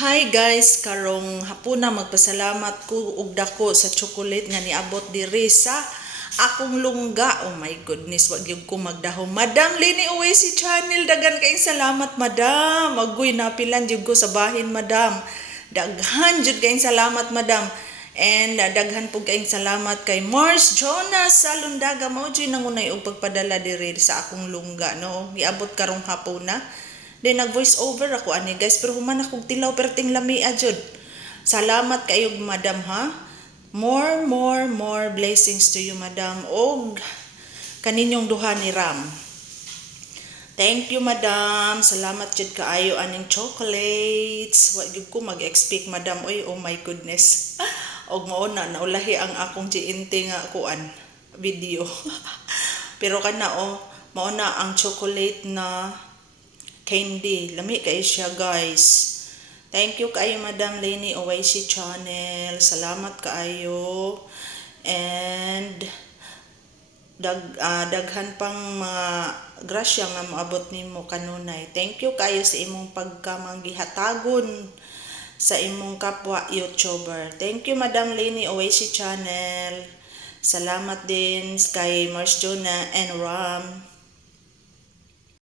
Hi guys, karong hapuna magpasalamat ko og dako sa chocolate nga niabot diri sa akong lungga. Oh my goodness, wag gyud ko magdahom. Madam Lini Uwesi Channel, dagan kayong salamat madam. Agoy napilan jud ko sa bahin madam. Daghan jud kayong salamat madam. And daghan po kayong salamat kay Mars Jonas sa Lundaga. Mao jud nangunay og pagpadala diri sa akong lungga no. Giabot karong hapuna. Then nag-voice over ako ani guys, pero human akong tilaw perting lami jud. Salamat kayo madam ha. More blessings to you madam og kaninyong duha ni Ram. Thank you madam. Salamat jud kaayo aning chocolates. Wa gyud ko mag-expect madam. Oy, oh my goodness. Og mao na naulahi ang akong giinti nga kuan video. Pero kana mao na ang chocolate na candy. Lami kayo siya guys. Thank you kayo Madam Lini Uwesi Channel. Salamat kaayo. And daghan pang mga grasya nga maabot nimo kanunay. Thank you kayo sa imong pagkamanggihatagon sa imong kapwa YouTuber. Thank you Madam Lini Uwesi Channel. Salamat din kay Mars Jonah and Ram.